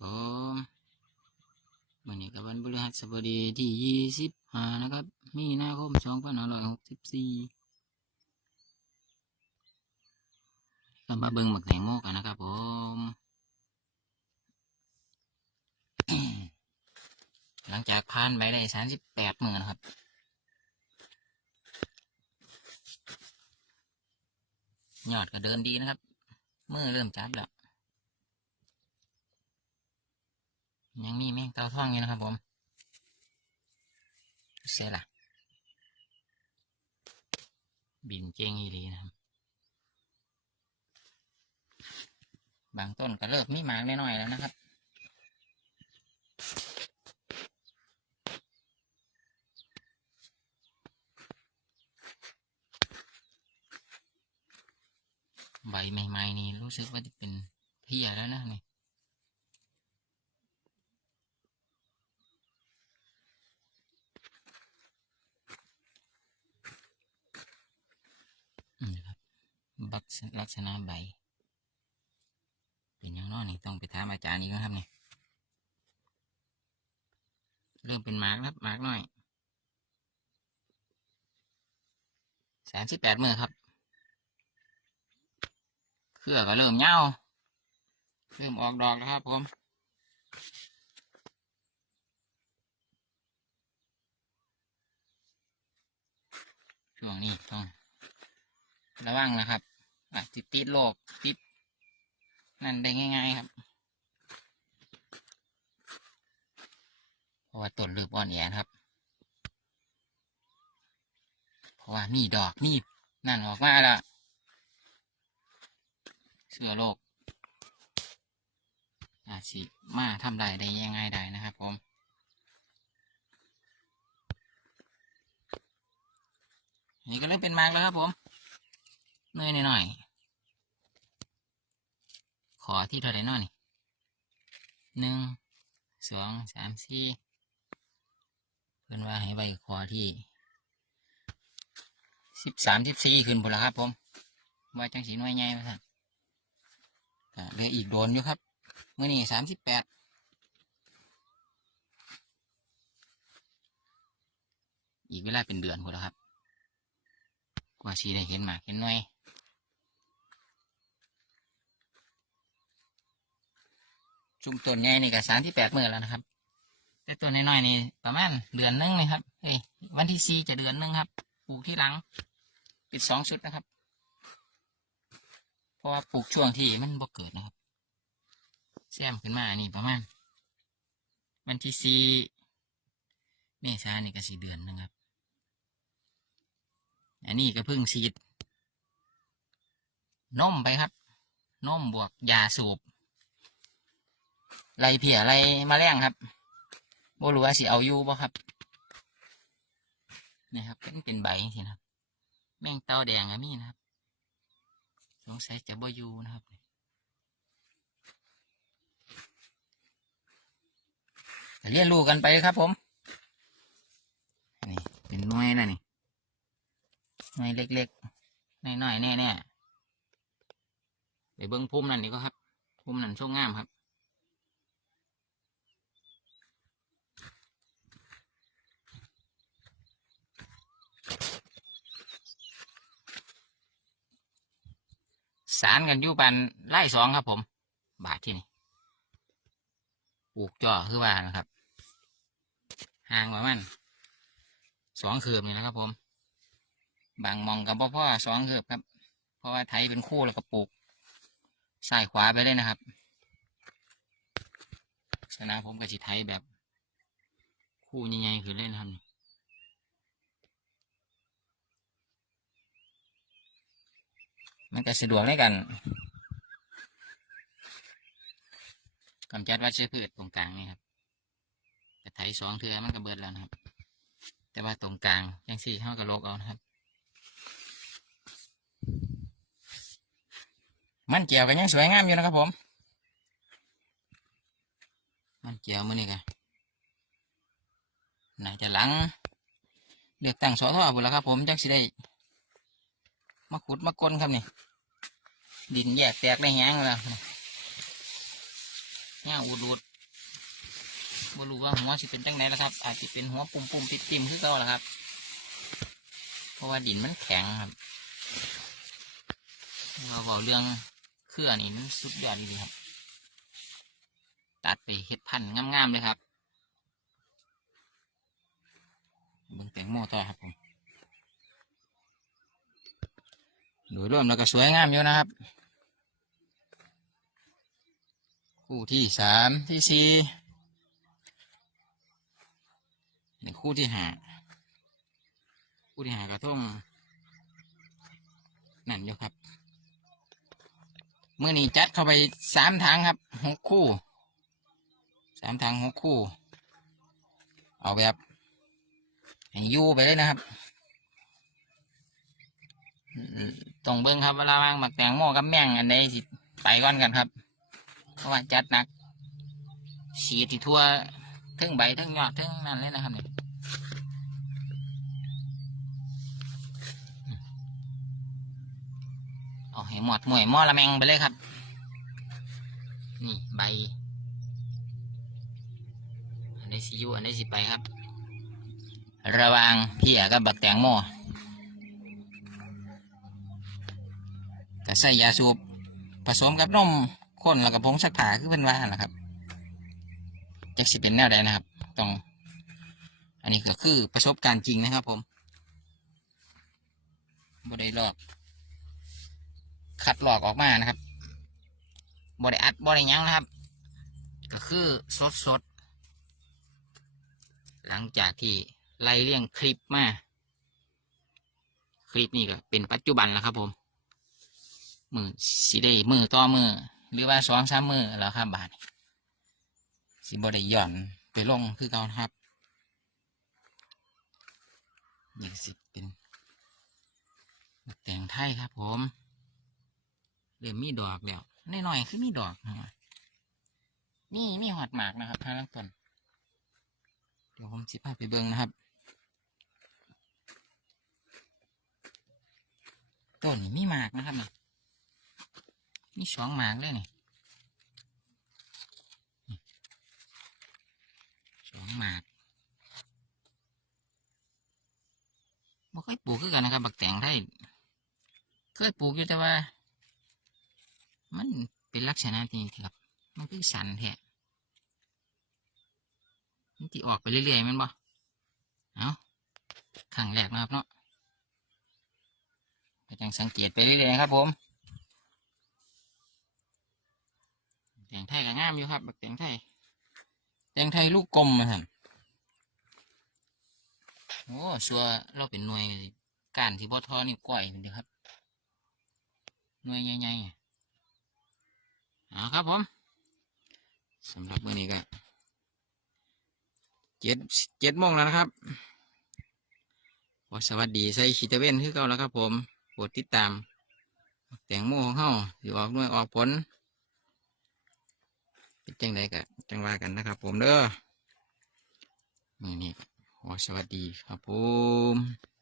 ผมวันนี้กับวันพฤหัสบดีที่ยี่สิบห้านะครับ มีนาคมสองพันห้าร้อยหกสิบสี่ก็มาเบิ่งหมึกแตงโมกันนะครับผมหลังจากผ่านไปได้สามสิบแปดหมื่นนะครับยอดก็เดินดีนะครับ มือเริ่มจับแล้ว ยังมีแมงเต่าท่องอยู่นะครับผมเสียละบินเจงอีหลีนะครับ บางต้นก็เริ่มมีหมากน้อยๆแล้วนะครับใบใหม่ๆนี่รู้สึกว่าจะเป็นเพียแล้วนะนี่นี่ครับบักษ ลักษณะใบ เป็นอยังน้อนี่ต้องไปถามอาจารย์อีกนะครับเนี่ยเริ่มเป็นมากแล้วครับมาร์กน้อยสามสิบแปดมือครับ เครือก็เริ่มเน่าเริ่มออกดอกแล้วครับผมช่วงนี้ต้องระวังนะครับ อาจจะติดโรคติดนั่นได้ง่าย ๆ ครับเพราะว่าต้นลืบอ่อนแอนครับ เพราะว่ามีดอกมีนั่นออกมาแล้วเสื้อโรคอาจสิมาทำลายได้ยังไงได้นะครับผมนนี้ก็เริ่มเป็นมากแล้วครับผม เนื่อยหน่อยๆขอที่เท่าไหร่น้อยนี่หนึ่งสองสามสี่เพื่อนว่าให้ใบขอที่สิบสามสิบสี่ขึ้นหมดแล้วครับผมว่าจังสีน้อยใหญ่มาสั่นเหลืออีกโดนอยู่ครับเมื่อนี้สามสิบแปดอีกเวลาเป็นเดือนหมดแล้วครับ กว่าชีได้เห็นหมากเห็นหน่วย ชุมต้นใหญ่นี่ก็สามที่แปดมื่นแล้วนะครับ แต่ต้นน้อยๆนี่ประมาณเดือนนึงเลยครับเฮ้ยวันที่สี่จะเดือนนึงครับปลูกที่หลัง ปิดสองชุดนะครับ เพราะว่าปลูกช่วงที่มันบ่เกิดนะครับแซมขึ้นมานี่ประมาณวันที่สี่เมษานี่ก็สี่เดือนนึงครับ อันนี้ก็เพิ่งฉีดนมไปครับนมบวกยาสูบ ไรเพียไรมาแรงครับบ่รู้ว่าสิเอาอยู่บ่ครับนี่ครับเป็นเป็นใบสินะครับ แมงเต่าแดงอะมีนะครับ สงสัยจะบ่อยู่นะครับเรียนรู้กันไปครับผม นี่เป็นน่วยนะนี่น่วยเล็กๆน้อยๆแน่ๆไปเบิ้งพุ่มนั่นนี่ก็ครับพุ่มนั่นช่วงงามครับ สารกันอยู่ปันไล่สองครับผม บาทที่นี่ปลูกจ่อคือว่านะครับ ห่างประมาณสองคืบนี่นะครับ ผม บางมองกับพ่อสองเกือบครับ เพราะว่าไถเป็นคู่แล้วก็ปลูกซ้ายขวาไปเลยนะครับสนามผมก็สิไถแบบ คู่ใหญ่ๆคือเล่นครับนี่ มันก็สะดวกในกันกำจัดวัชพืชตรงกลางนี่ครับจะไถสองเทือมันก็เบิดแล้วนะครับ แต่ว่าตรงกลางยังสี่เข้ากับโลกเอานะครับ มันเกี่ยวกันยังสวยงามอยู่นะครับผม มันเกี่ยวมือนี่กันน่าจะหลังเลือกตั้งสอทอบุแล้วครับผมจังสิได้ มาขุดมากลนครับนี่ ดินแยกแตกได้แห้งแล้วนี่อุดอุดบรู้ว่าหัวสิเป็นจังไหนแล่ะครับ อาจจะเป็นหัวปุ่มปุ่มๆติ่มๆคือเก่าล่ะครับ เพราะว่าดินมันแข็งครับเราบอกเรื่องเครื่องนี่มันสุดยอดดีครับ ตัดไปเฮ็ดพันธุ์งามๆเลยครับเบิ่งแตงโมต่อครับผม โดยรวมแล้วก็สวยงามอยู่นะครับ คู่ที่สามที่สี่นี่คู่ที่ห้าคู่ที่ห้ากระท่มนั่นอยู่ครับเมื่อนี้จัดเข้าไปสามทางครับหกคู่สามทางหกคู่ เอาแบบอยู่ไปเลยนะครับ ต้องเบิ้งครับเวลาวางหมักแตงโมกับแม่งอันใดสิไปก่อนกันครับ เพราะว่าจัดหนักฉีดที่ทั่วทั้งใบทั้งยอดทั้งนั่นเลยนะครับเนี่ยเอาให้หมดหมวยหม้อละแมงไปเลยครับ นี่ใบ อันนี้สิยูอันนี้สิไปครับ ระวางเพียกับบักแตงโม ใส่ยาสูบผสมกับนมข้นแล้วก็ผงสักผาคือเป็นว่าหั่นล่ะครับจักสิเป็นแนวใดนะครับต้องอันนี้ก็คือประสบการณ์จริงนะครับผมบ่ได้ลอกขัดหลอกออกมานะครับบ่ได้อัดบ่ได้ยังนะครับ ก็คือสดสดหลังจากที่ไล่เรียงคลิปมา คลิปนี้ก็เป็นปัจจุบันแล้วครับผม มือสีได้มือต่อมือหรือว่าสองสามมือแล้วครับบาทนี้สิบได้หย่อนไปลงคือเก่านครับนี่สิบเป็นแต่งไทยครับผมเริ่มมีดอกแล้วน้อยๆคือมีดอกนะครับนี่มีหอดหมากนะครับทางต้นเดี๋ยวผมสิพาไปเบิ่งนะครับ ต้นนี่มีหมากนะครับนี่ มีสองหมากเลยนี่นี่สองหมากบ่เคยปลูกคือกันนะครับ บักแตงไทยเคยปลูกอยู่แต่ว่า มันเป็นลักษณะที่ครับ มันคือสันแท้มันที่ออกไปเรื่อยๆมันบ่เอาขังแรกนะครับเนาะก็จังสังเกตไปเรื่อยๆครับผม แตงไทยก็งามอยู่ครับบักแตงไทยแตงไทยลูกกลมมาท่านโอ้ชัวเราเป็นหน่วยก้านที่บ่ทอนี่ก้อยมันเดียวครับหน่วยใหญ่ๆเอาครับผมสำหรับวันนี้ก็เจ็ดเจ็ดโมงแล้วนะครับขอสวัสดีใส่ขีตะเว้นคือเก่าแล้วครับผมโปรดติดตาม แตงโมของเฮาอยู่ออกหน่วยออกผล เป็นจังไดก็จังว่ากันนะครับ ผมเด้อนี่นี่ขอสวัสดีครับผม